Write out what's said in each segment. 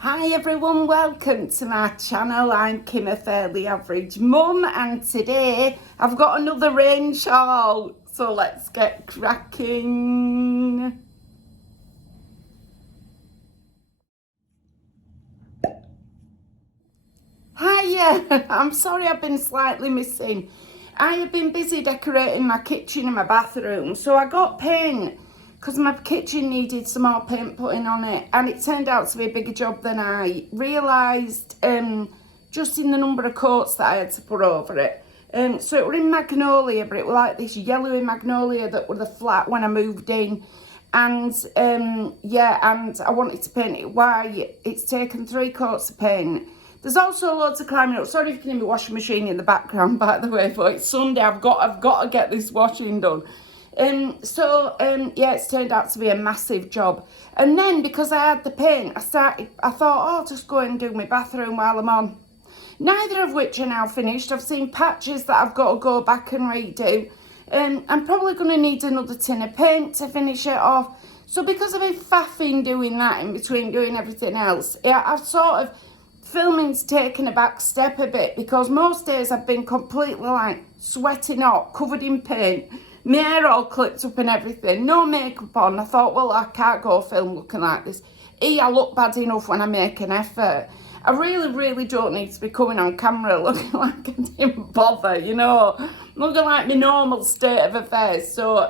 Hi everyone, welcome to my channel. I'm Kim, a fairly average mum, and today I've got another range haul. So let's get cracking. Hiya, I'm sorry I've been slightly missing. I have been busy decorating my kitchen and my bathroom, so I got paint because my kitchen needed some more paint putting on it, and it turned out to be a bigger job than I realised, just in the number of coats that I had to put over it. So it were in magnolia, but it was like this yellowy magnolia that were the flat when I moved in. And and I wanted to paint it white. It's taken 3 coats of paint. There's also loads of climbing up. Sorry if you can hear my washing machine in the background, by the way, but it's Sunday. I've got to get this washing done. It's turned out to be a massive job. And then because I had the paint, I thought, I'll just go and do my bathroom while I'm on. Neither of which are now finished. I've seen patches that I've got to go back and redo. I'm probably going to need another tin of paint to finish it off. So because I've been faffing doing that in between doing everything else, I've sort of filming's taken a back step a bit, because most days I've been completely like sweating hot, covered in paint, my hair all clipped up and everything, no makeup on. I thought, well, I can't go film looking like this. I look bad enough when I make an effort. I really don't need to be coming on camera looking like I didn't bother, looking like my normal state of affairs. So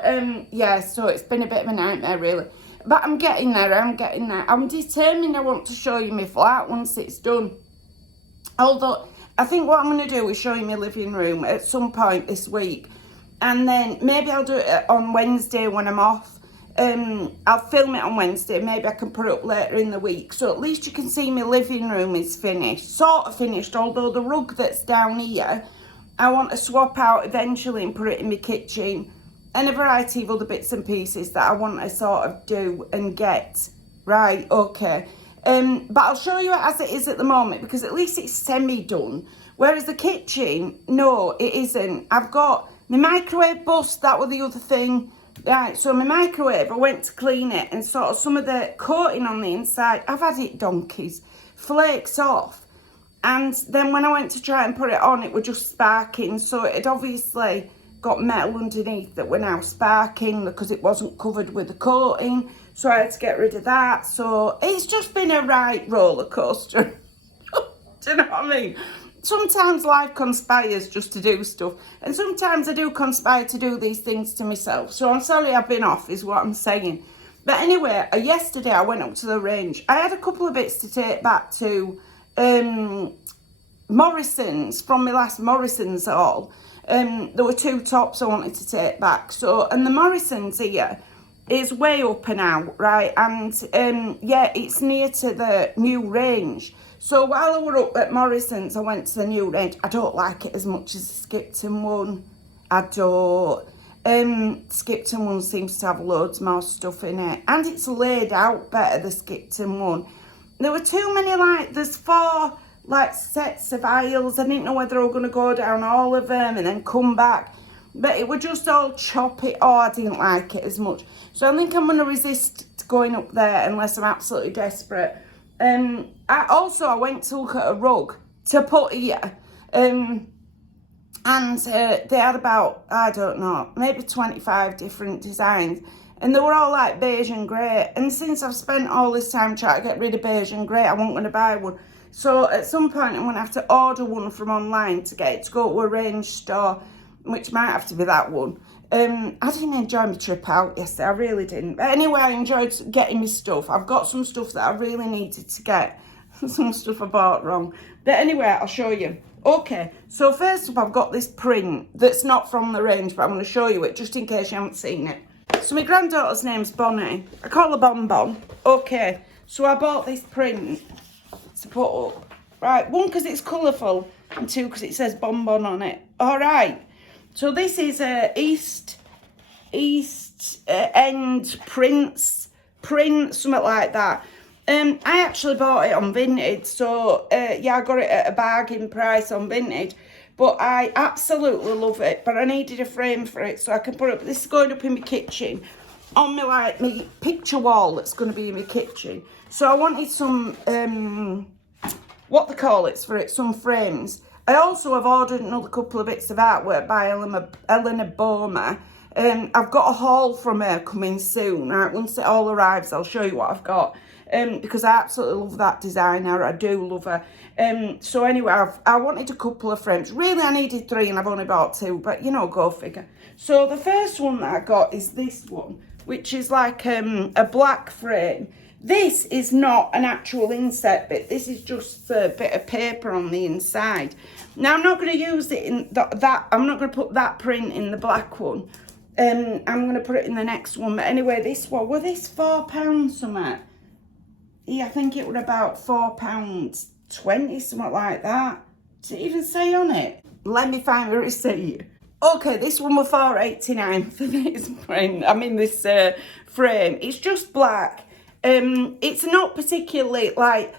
so it's been a bit of a nightmare really. But I'm getting there. I'm determined I want to show you my flat once it's done. Although, I think what I'm going to do is show you my living room at some point this week. And then maybe I'll do it on Wednesday when I'm off. I'll film it on Wednesday. Maybe I can put it up later in the week. So at least you can see my living room is finished. Sort of finished, although the rug that's down here, I want to swap out eventually and put it in my kitchen. And a variety of other bits and pieces that I want to sort of do and get. Right, okay. But I'll show you it as it is at the moment, because at least it's semi-done. Whereas the kitchen, no, it isn't. I've got my microwave bust, that was the other thing. Right, so my microwave, I went to clean it, and sort of some of the coating on the inside, I've had it donkeys, flakes off. And then when I went to try and put it on, it was just sparking. So it had obviously got metal underneath that were now sparking because it wasn't covered with the coating. So I had to get rid of that. So it's just been a right roller coaster. Do you know what I mean? Sometimes life conspires just to do stuff, and sometimes I do conspire to do these things to myself. So I'm sorry I've been off, is what I'm saying. But anyway, yesterday I went up to the range. I had a couple of bits to take back to Morrison's from my last Morrison's haul. There were 2 tops I wanted to take back. So, and the Morrison's here is way up and out, right? And it's near to the new range. So while I were up at Morrison's, I went to the new range. I don't like it as much as the Skipton one. I don't. Skipton one seems to have loads more stuff in it. And it's laid out better, the Skipton one. There were too many, there's 4, sets of aisles. I didn't know whether I was going to go down all of them and then come back. But it would just all chop it. Oh, I didn't like it as much. So I think I'm going to resist going up there unless I'm absolutely desperate. I went to look at a rug to put here, and they had about, I don't know, maybe 25 different designs, and they were all like beige and grey. And since I've spent all this time trying to get rid of beige and grey, I wasn't going to buy one. So at some point I'm going to have to order one from online to get it to go to a range store, which might have to be that one. I didn't enjoy my trip out yesterday, I really didn't. But anyway, I enjoyed getting my stuff. I've got some stuff that I really needed to get. Some stuff I bought wrong. But anyway, I'll show you. Okay, so first up I've got this print that's not from the range, but I'm going to show you it just in case you haven't seen it. So my granddaughter's name's Bonnie. I call her Bonbon. Okay, so I bought this print to put up. Right, 1, because it's colourful, and 2, because it says Bonbon on it. All right. So this is a East End print, something like that. I actually bought it on Vinted, so I got it at a bargain price on Vinted. But I absolutely love it. But I needed a frame for it so I can put it up. This is going up in my kitchen. on my, like, my picture wall that's going to be in my kitchen. So I wanted some, what they call it for it, some frames. I also have ordered another couple of bits of artwork by Eleanor Boma. I've got a haul from her coming soon. Right, once it all arrives, I'll show you what I've got. Because I absolutely love that designer. I do love her. So anyway, I wanted a couple of frames. Really, I needed 3 and I've only bought 2, but you know, go figure. So the first one that I got is this one, which is like a black frame. This is not an actual insert bit. This is just a bit of paper on the inside. Now, I'm not going to use it in that. I'm not going to put that print in the black one. I'm going to put it in the next one. But anyway, this one, were this £4 something? Yeah, I think it was about £4.20, something like that. Does it even say on it? Let me find the receipt. Okay, this one was £4.89 for this print. I mean, this frame. It's just black. It's not particularly like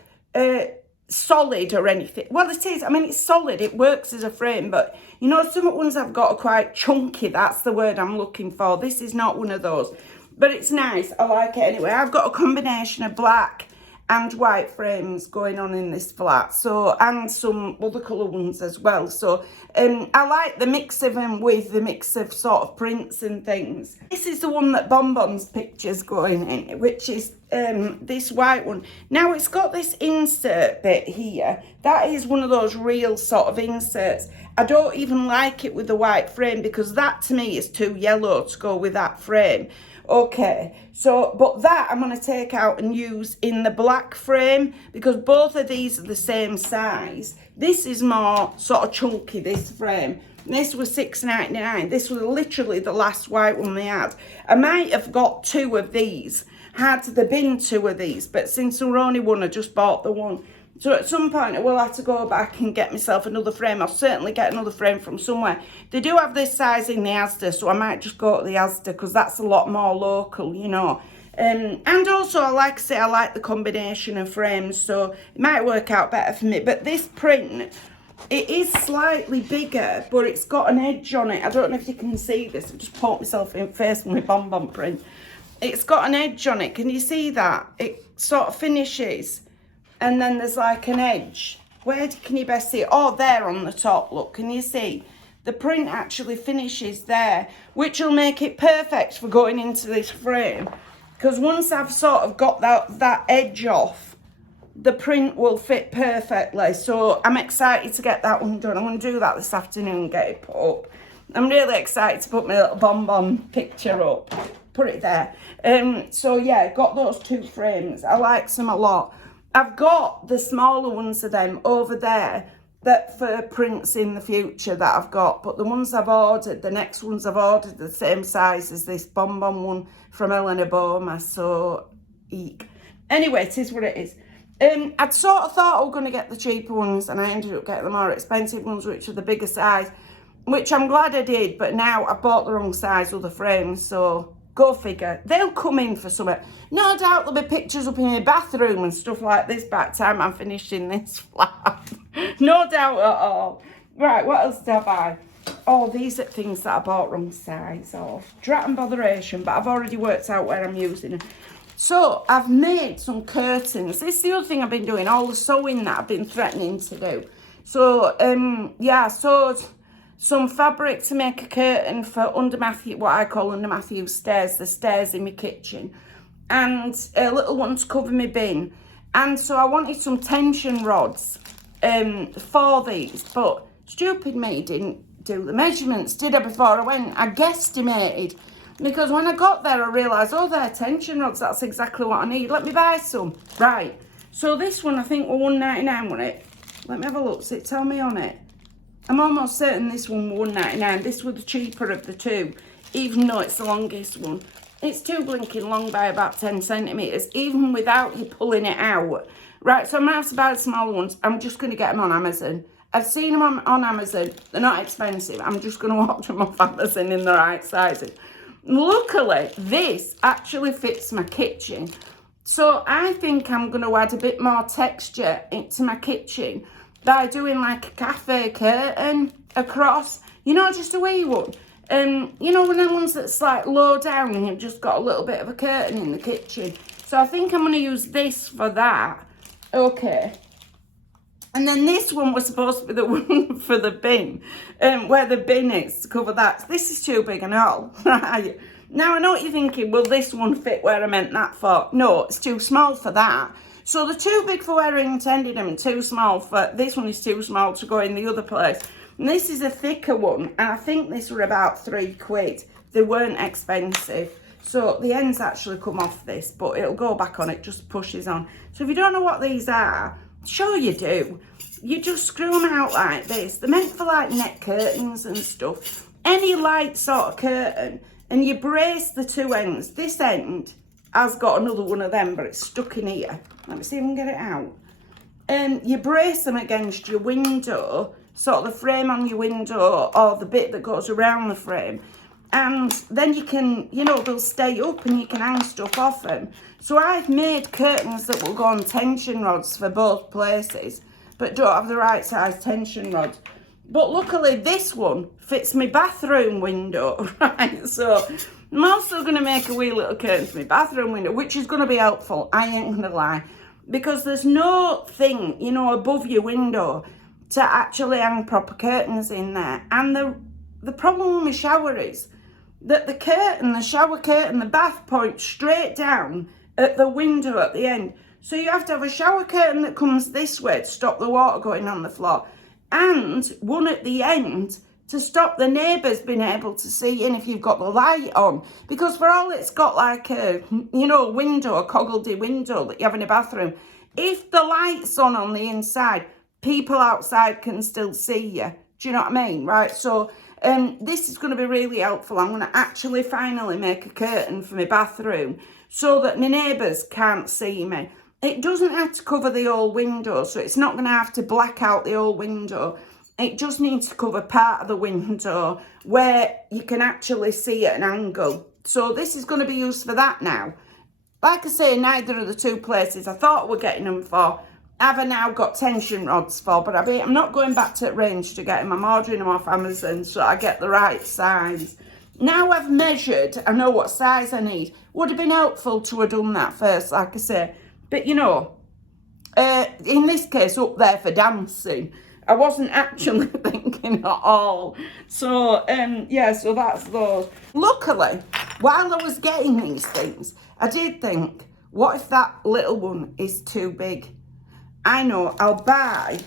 solid or anything. Well, it is. I mean, it's solid. It works as a frame, but you know, some ones I've got are quite chunky. That's the word I'm looking for. This is not one of those, but it's nice. I like it anyway. I've got a combination of black and white frames going on in this flat, so, and some other colour ones as well. So I like the mix of them with the mix of sort of prints and things. This is the one that Bonbon's picture's going in, which is this white one. Now, it's got this insert bit here. That is one of those real sort of inserts. I don't even like it with the white frame because that to me is too yellow to go with that frame. Okay, so, but that I'm going to take out and use in the black frame because both of these are the same size. This is more sort of chunky, this frame. This was £6.99. This was literally the last white one they had. I might have got 2 of these, had there been 2 of these, but since there were only one, I just bought the one. So at some point, I will have to go back and get myself another frame. I'll certainly get another frame from somewhere. They do have this size in the Asda, so I might just go to the Asda because that's a lot more local, you know. And also, like I say, I like the combination of frames, so it might work out better for me. But this print, it is slightly bigger, but it's got an edge on it. I don't know if you can see this. I've just poked myself in the face with my Bonbon print. It's got an edge on it. Can you see that? It sort of finishes. And then there's like an edge. Where can you best see it? Oh, there on the top, look. Can you see? The print actually finishes there, which will make it perfect for going into this frame. Because once I've sort of got that edge off, the print will fit perfectly. So I'm excited to get that one done. I'm going to do that this afternoon and get it put up. I'm really excited to put my little Bonbon picture up. Put it there. So yeah, got those 2 frames. I like them a lot. I've got the smaller ones of them over there that for prints in the future that I've got, but the ones I've ordered, the next ones I've ordered, the same size as this Bonbon one from Eleanor Boma, so eek. Anyway, it is what it is. I'd sort of thought I was going to get the cheaper ones, and I ended up getting the more expensive ones, which are the bigger size, which I'm glad I did, but now I bought the wrong size of the frames, so go figure. They'll come in for something. No doubt there'll be pictures up in my bathroom and stuff like this by the time I'm finished in this flat. No doubt at all. Right, what else did I buy? Oh, these are things that I bought wrong size of. Drat and botheration, but I've already worked out where I'm using them. So, I've made some curtains. This is the other thing I've been doing, all the sewing that I've been threatening to do. So, yeah, I sewed some fabric to make a curtain for under Matthew, what I call under Matthew's stairs, the stairs in my kitchen, and a little one to cover my bin. And so I wanted some tension rods for these, but stupid me didn't do the measurements, did I, before I went? I guesstimated, because when I got there, I realised, oh, they're tension rods, that's exactly what I need. Let me buy some. Right, so this one I think was £1.99, wasn't it? Let me have a look, does it tell me on it? I'm almost certain this one was £1.99. This was the cheaper of the 2, even though it's the longest one. It's too blinking long by about 10 centimetres, even without you pulling it out. Right, so I'm going to have to buy the smaller ones. I'm just going to get them on Amazon. I've seen them on Amazon. They're not expensive. I'm just going to watch them off Amazon in the right sizes. Luckily, this actually fits my kitchen. So I think I'm going to add a bit more texture into my kitchen by doing like a cafe curtain across, you know, just a wee one. You know, when them ones that's like low down and you've just got a little bit of a curtain in the kitchen. So I think I'm going to use this for that. Okay. And then this one was supposed to be the one for the bin, where the bin is, to cover that. This is too big and all, right? Now, I know what you're thinking, will this one fit where I meant that for? No, it's too small for that. So they're too big for where I intended them and too small for, this one is too small to go in the other place. And this is a thicker one, and I think this were about £3. They weren't expensive. So the ends actually come off this, but it'll go back on, it just pushes on. So if you don't know what these are, sure you do. You just screw them out like this. They're meant for like net curtains and stuff. Any light sort of curtain, and you brace the two ends. This end has got another one of them, but it's stuck in here. Let me see if I can get it out. You brace them against your window, sort of the frame on your window or the bit that goes around the frame. And then you can, you know, they'll stay up and you can hang stuff off them. So I've made curtains that will go on tension rods for both places, but don't have the right size tension rods. But luckily this one fits my bathroom window, right? So I'm also going to make a wee little curtain for my bathroom window, which is going to be helpful, I ain't going to lie. Because there's no thing, you know, above your window to actually hang proper curtains in there. And the problem with my shower is that the curtain, the shower curtain, the bath points straight down at the window at the end. So you have to have a shower curtain that comes this way to stop the water going on the floor, and one at the end to stop the neighbours being able to see in if you've got the light on. Because for all it's got like a, you know, window, a coggledy window that you have in a bathroom, if the light's on the inside, people outside can still see you. Do you know what I mean? Right, so this is going to be really helpful. I'm going to actually finally make a curtain for my bathroom so that my neighbours can't see me. It doesn't have to cover the whole window, so it's not going to have to black out the whole window. It just needs to cover part of the window where you can actually see at an angle. So this is going to be used for that now. Like I say, neither of the two places I thought we're getting them for have I now got tension rods for, but I'm not going back to range to get them. I'm ordering them off Amazon so I get the right size. Now I've measured, I know what size I need. Would have been helpful to have done that first, like I say. But you know, in this case, up there for dancing, I wasn't actually thinking at all. So, yeah, so that's those. Luckily, while I was getting these things, I did think, what if that little one is too big? I know, I'll buy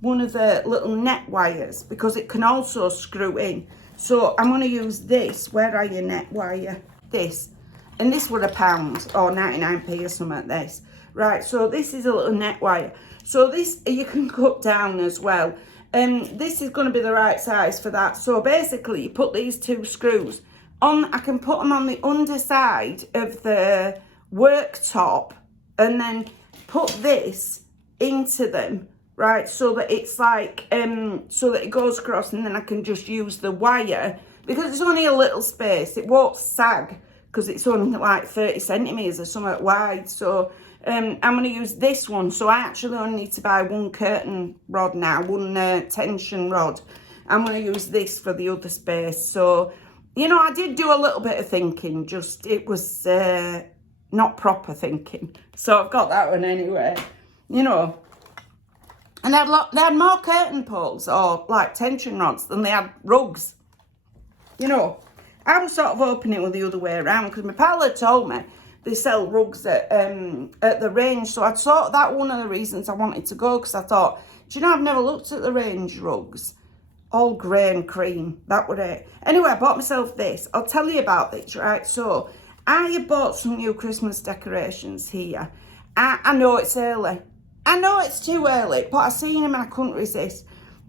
one of the little net wires because it can also screw in. So I'm going to use this. Where are your net wire? This. And this was £1 or 99p or something like this. Right, so this is a little net wire. So this you can cut down as well. This is going to be the right size for that. So basically you put these two screws on. I can put them on the underside of the worktop and then put this into them, right, so that it's like so that it goes across, and then I can just use the wire because it's only a little space. It won't sag because it's only like 30 centimeters or something wide. So I'm going to use this one. So I actually only need to buy one curtain rod now, one tension rod. I'm going to use this for the other space. So, you know, I did do a little bit of thinking, just it was not proper thinking. So I've got that one anyway, you know. And they had more curtain poles or like tension rods than they had rugs. You know, I was sort of hoping it was the other way around because my pal had told me they sell rugs at the range. So I thought that one of the reasons I wanted to go, because I thought, do you know, I've never looked at the range rugs. All grey and cream, that was it. Anyway, I bought myself this. I'll tell you about this, right? So I had bought some new Christmas decorations here. I know it's early. I know it's too early, but I seen them and I couldn't resist.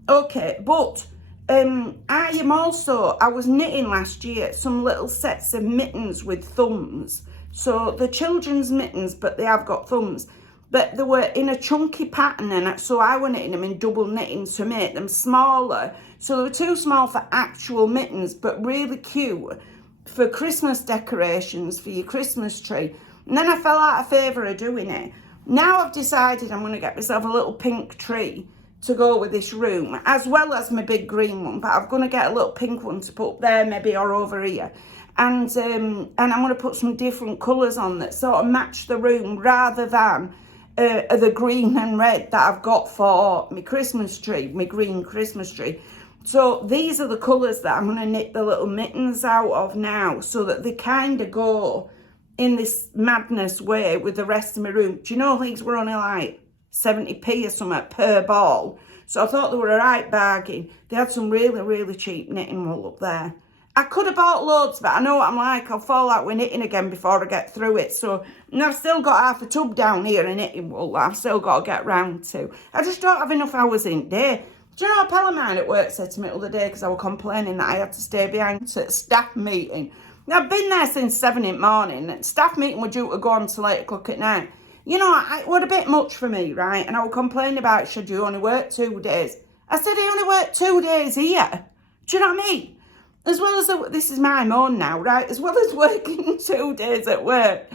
Okay, but I was knitting last year some little sets of mittens with thumbs. So the children's mittens, but they have got thumbs. But they were in a chunky pattern, and so I were knitting them in double knitting to make them smaller. So they were too small for actual mittens, but really cute for Christmas decorations for your Christmas tree. And then I fell out of favour of doing it. Now I've decided I'm going to get myself a little pink tree to go with this room, as well as my big green one, but I'm going to get a little pink one to put up there maybe, or over here. And I'm going to put some different colours on that sort of match the room, rather than the green and red that I've got for my Christmas tree, my green Christmas tree. So these are the colours that I'm going to knit the little mittens out of now, so that they kind of go in this madness way with the rest of my room. Do you know these were only like 70p or something per ball? So I thought they were a right bargain. They had some really, really cheap knitting wool up there. I could have bought loads, but I know what I'm like. I'll fall out with knitting again before I get through it. So, and I've still got half a tub down here in knitting wool that I've still got to get round to. I just don't have enough hours in the day. Do you know a pal of mine at work said to me the other day, because I was complaining that I had to stay behind to a staff meeting. Now, I've been there since 7 in the morning. Staff meeting were due to go on till 8 o'clock at night. You know, it was a bit much for me, right? And I was complaining about, should you only work 2 days? I said, I only work 2 days here. Do you know what I mean? As well as, this is my moan now, right? As well as working 2 days at work,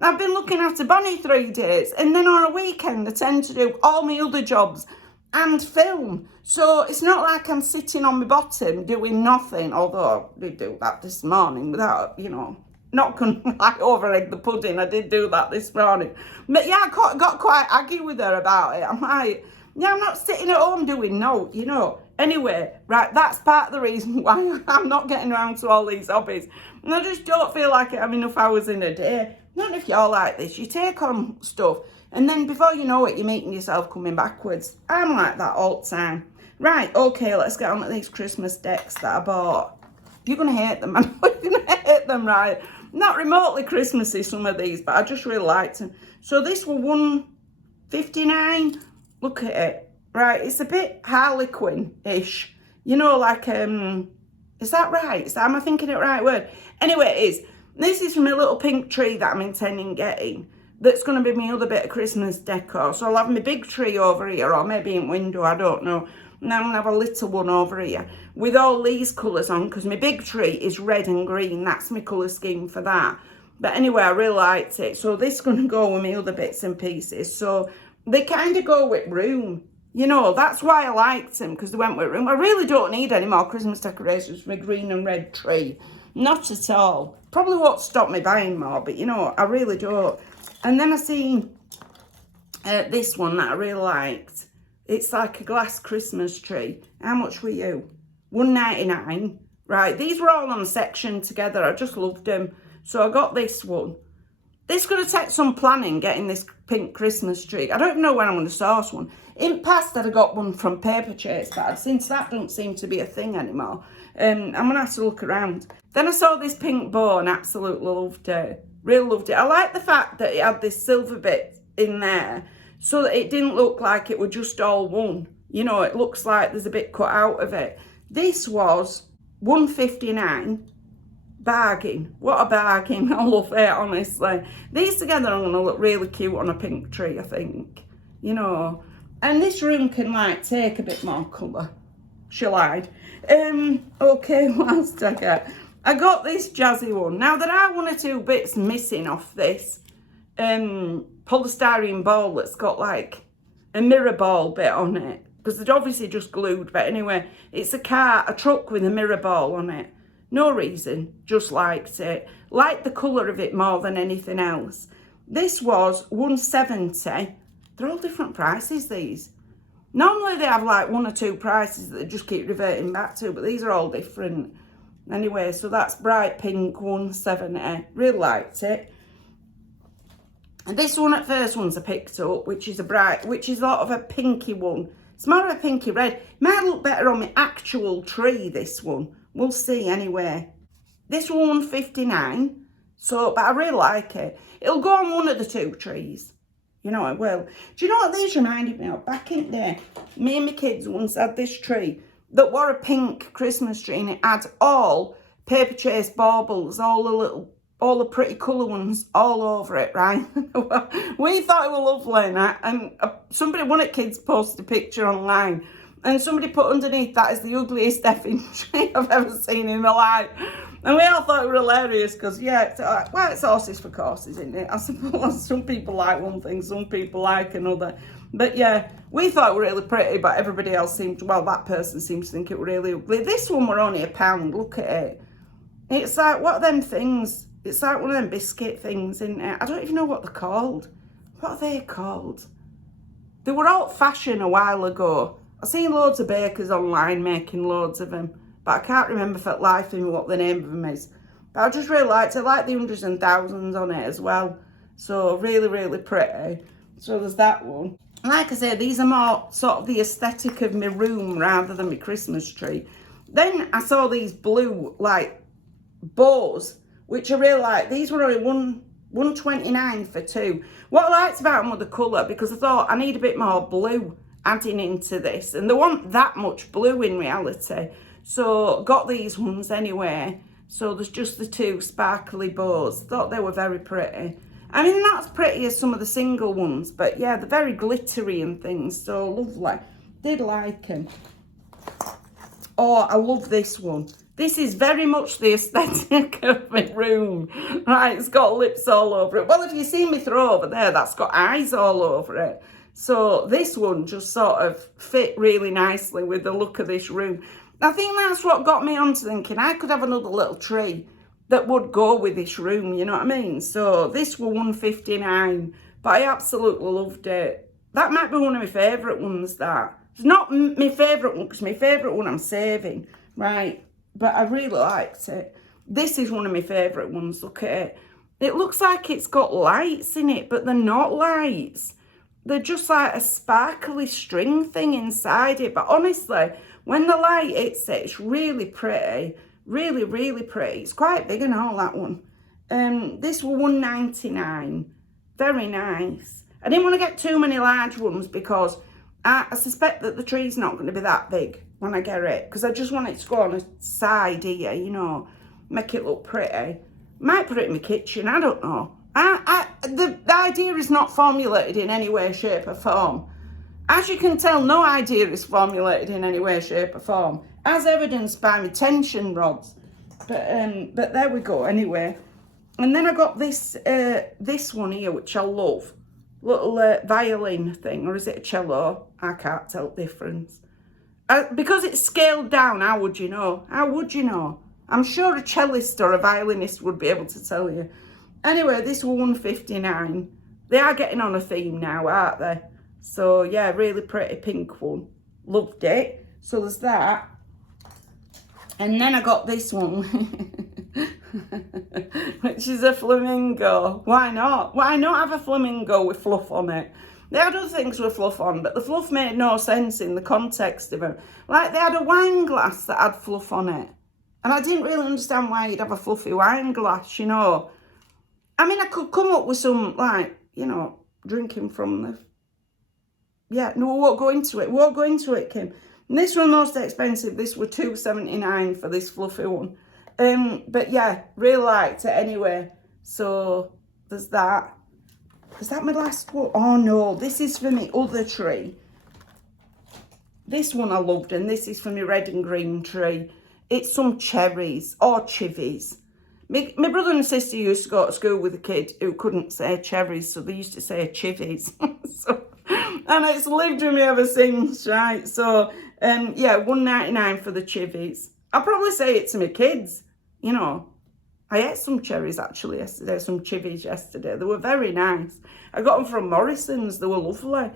I've been looking after Bonnie 3 days. And then on a weekend, I tend to do all my other jobs and film. So it's not like I'm sitting on my bottom doing nothing, although I did do that this morning without, you know, not going to like over egg the pudding. I did do that this morning. But yeah, I got quite aggy with her about it. I'm like, yeah, I'm not sitting at home doing no, you know. Anyway, right, that's part of the reason why I'm not getting around to all these hobbies. And I just don't feel like I have enough hours in a day. Not if you're like this. You take on stuff, and then before you know it, you're making yourself coming backwards. I'm like that all the time. Right, okay, let's get on to these Christmas decks that I bought. You're going to hate them, man. You're going to hate them, right? Not remotely Christmassy, some of these, but I just really liked them. So this was $1.59. Look at it. Right, it's a bit Harlequin-ish. You know, like, is that right? Am I thinking it right word? Anyway, it is. This is from a little pink tree that I'm intending getting. That's going to be my other bit of Christmas decor. So I'll have my big tree over here, or maybe in window, I don't know. And I'm going to have a little one over here with all these colours on, because my big tree is red and green. That's my colour scheme for that. But anyway, I really liked it. So this is going to go with my other bits and pieces. So they kind of go with room. You know, that's why I liked them, because they went with room. I really don't need any more Christmas decorations for my green and red tree. Not at all. Probably won't stop me buying more, but you know, I really don't. And then I seen this one that I really liked. It's like a glass Christmas tree. How much were you? $1.99. Right, these were all on section together. I just loved them. So I got this one. This is going to take some planning, getting this pink Christmas tree. I don't even know when I'm going to source one. In the past, I'd have got one from Paper Chase, but since that don't seem to be a thing anymore, I'm going to have to look around. Then I saw this pink bow and absolutely loved it. Really loved it. I like the fact that it had this silver bit in there, so that it didn't look like it was just all one. You know, it looks like there's a bit cut out of it. This was $1.59. Bargain. What a bargain. I love it, honestly. These together are going to look really cute on a pink tree, I think. You know. And this room can, like, take a bit more colour. She lied. Okay, what else did I get? I got this jazzy one. Now, there are 1 or 2 bits missing off this polystyrene ball that's got, like, a mirror ball bit on it. Because they'd obviously just glued. But anyway, it's a truck with a mirror ball on it. No reason, just liked it. Liked the colour of it more than anything else. This was $1.70. They're all different prices, these. Normally they have like 1 or 2 prices that they just keep reverting back to, but these are all different. Anyway, so that's bright pink, $1.70. Really liked it. And this one at first ones I picked up, which is a lot of a pinky one. It's more of a pinky red. It might look better on my actual tree, this one. We'll see anyway. This one $1.59. So, but I really like it. It'll go on 1 of the 2 trees. You know it will. Do you know what these reminded me of? Back in there, me and my kids once had this tree that were a pink Christmas tree, and it had all Paper Chase baubles, all the pretty colour ones all over it, right? We thought it was lovely, and one of the kids posted a picture online, and somebody put underneath, that is the ugliest effing tree I've ever seen in my life. And we all thought it was hilarious, because, yeah, it's horses for courses, isn't it? I suppose some people like one thing, some people like another. But yeah, we thought it were really pretty, but everybody else seemed, well, that person seemed to think it were really ugly. This one were only £1. Look at it. It's like, what are them things? It's like one of them biscuit things, isn't it? I don't even know what they're called. What are they called? They were old fashioned a while ago. I've seen loads of bakers online making loads of them, but I can't remember for life in what the name of them is. But I just really liked it. I like the hundreds and thousands on it as well. So really, really pretty. So there's that one. Like I say, these are more sort of the aesthetic of my room rather than my Christmas tree. Then I saw these blue, like, bows, which I really like. These were only $1.29 for 2. What I liked about them was the colour, because I thought I need a bit more blue adding into this. And there wasn't that much blue in reality. So got these ones anyway. So there's just the 2 sparkly bows. Thought they were very pretty. I mean, not as pretty as some of the single ones, but yeah, they're very glittery and things, so lovely. Did like them. Oh, I love this one. This is very much the aesthetic of my room. Right, it's got lips all over it. Well, if you see me throw over there, that's got eyes all over it. So this one just sort of fit really nicely with the look of this room. I think that's what got me onto thinking I could have another little tree that would go with this room, you know what I mean? So this were $1.59, but I absolutely loved it. That might be one of my favourite ones, that. It's not my favourite one, because my favourite one I'm saving, right? But I really liked it. This is one of my favourite ones, look at it. It looks like it's got lights in it, but they're not lights. They're just like a sparkly string thing inside it. But honestly, when the light hits it, it's really pretty. Really, really pretty. It's quite big and all, that one. This was $1.99. Very nice. I didn't want to get too many large ones because I suspect that the tree's not going to be that big when I get it. Because I just want it to go on a side here, you know. Make it look pretty. Might put it in my kitchen, I don't know. The idea is not formulated in any way, shape or form. As you can tell, no idea is formulated in any way, shape or form, as evidenced by my tension rods. But there we go, anyway. And then I got this this one here, which I love. Little violin thing, or is it a cello? I can't tell the difference. Because it's scaled down, how would you know? How would you know? I'm sure a cellist or a violinist would be able to tell you. Anyway, this was $1.59. They are getting on a theme now, aren't they? So, yeah, really pretty pink one. Loved it. So there's that. And then I got this one, which is a flamingo. Why not? Why not have a flamingo with fluff on it? They had other things with fluff on, but the fluff made no sense in the context of it. Like, they had a wine glass that had fluff on it. And I didn't really understand why you'd have a fluffy wine glass, you know. I mean, I could come up with some, like, you know, drinking from the... Yeah, no, we won't go into it. We won't go into it, Kim. And this was most expensive. This was $2.79 for this fluffy one. But yeah, really liked it anyway. So there's that. Is that my last one? Oh no, this is for my other tree. This one I loved, and this is for my red and green tree. It's some cherries or chivies. My brother and sister used to go to school with a kid who couldn't say cherries, so they used to say chivies. And it's lived with me ever since, right? So, yeah, $1.99 for the chivies. I'll probably say it to my kids, you know. I ate some cherries actually yesterday, some chivies yesterday. They were very nice. I got them from Morrison's. They were lovely.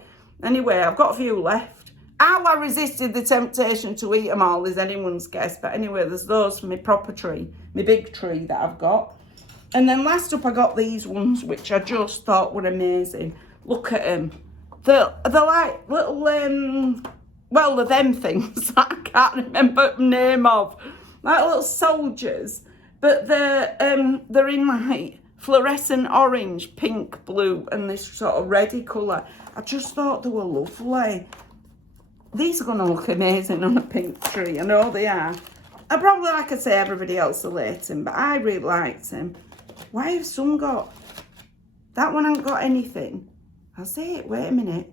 Anyway, I've got a few left. How I resisted the temptation to eat them all is anyone's guess. But anyway, there's those for my proper tree, my big tree that I've got. And then last up, I got these ones, which I just thought were amazing. Look at them. They're like little, well, they're them things that I can't remember the name of. Like little soldiers. But they're in like fluorescent orange, pink, blue, and this sort of reddy colour. I just thought they were lovely. These are going to look amazing on a pink tree. I know they are. I probably, like I say, everybody else will hate them, but I really liked them. Why have some got... That one hasn't got anything. I'll say it. Wait a minute.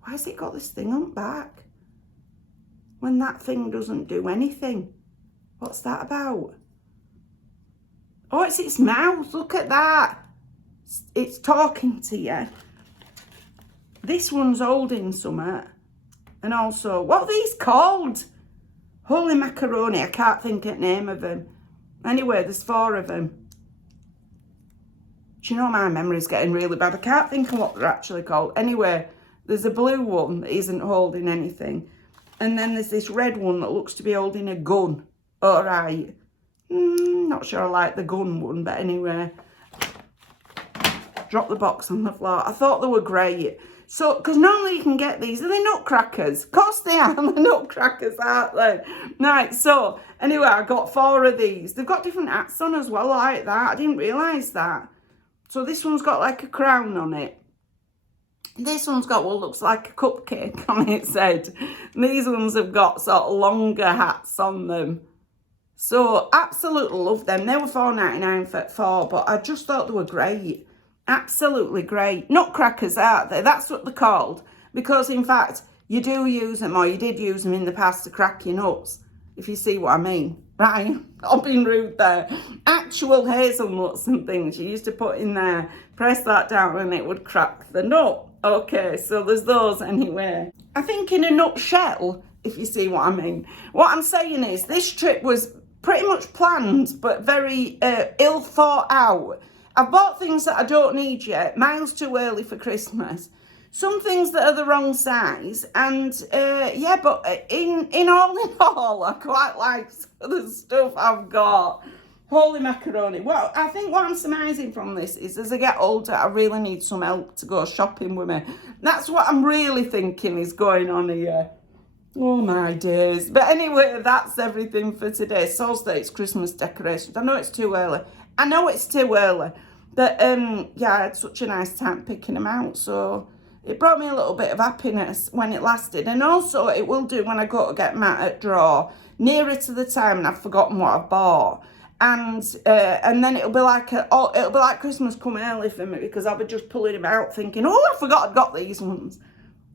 Why has it got this thing on back? When that thing doesn't do anything. What's that about? Oh, it's its mouth. Look at that. It's talking to you. This one's holding something. And also, what are these called? Holy macaroni, I can't think of the name of them. Anyway, there's 4 of them. Do you know my memory's getting really bad? I can't think of what they're actually called. Anyway, there's a blue one that isn't holding anything. And then there's this red one that looks to be holding a gun. All right. Not sure I like the gun one, but anyway. Drop the box on the floor. I thought they were great. So, because normally you can get these. Are they nutcrackers? Of course they are. They're nutcrackers, aren't they? Right, so, anyway, I got 4 of these. They've got different hats on as well, like that. I didn't realise that. So this one's got like a crown on it. This one's got what looks like a cupcake on its head. And these ones have got sort of longer hats on them. So, absolutely love them. They were $4.99 for 4, but I just thought they were great. Absolutely great. Nutcrackers, aren't they? That's what they're called. Because, in fact, you do use them, or you did use them in the past to crack your nuts, if you see what I mean. Right? Not being rude there. Actual hazelnuts and things you used to put in there, press that down and it would crack the nut. Okay, so there's those anyway. I think in a nutshell, if you see what I mean. What I'm saying is this trip was pretty much planned, but very ill thought out. I've bought things that I don't need yet, miles too early for Christmas. Some things that are the wrong size, and yeah, but in all, I quite like the stuff I've got. Holy macaroni. Well, I think what I'm surmising from this is as I get older, I really need some help to go shopping with me. That's what I'm really thinking is going on here. Oh my days. But anyway, that's everything for today. So it's Christmas decorations. I know it's too early. But yeah, I had such a nice time picking them out. So it brought me a little bit of happiness when it lasted. And also it will do when I go to get Matt at draw, nearer to the time and I've forgotten what I've bought. And then it'll be like Christmas come early for me, because I'll be just pulling him out thinking, oh, I forgot I've got these ones.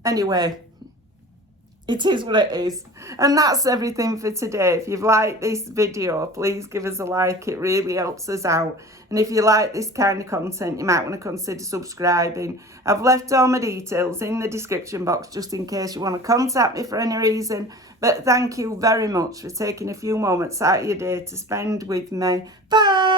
Anyway, it is what it is. And that's everything for today. If you've liked this video, please give us a like. It really helps us out. And if you like this kind of content, you might want to consider subscribing. I've left all my details in the description box just in case you want to contact me for any reason. But thank you very much for taking a few moments out of your day to spend with me. Bye.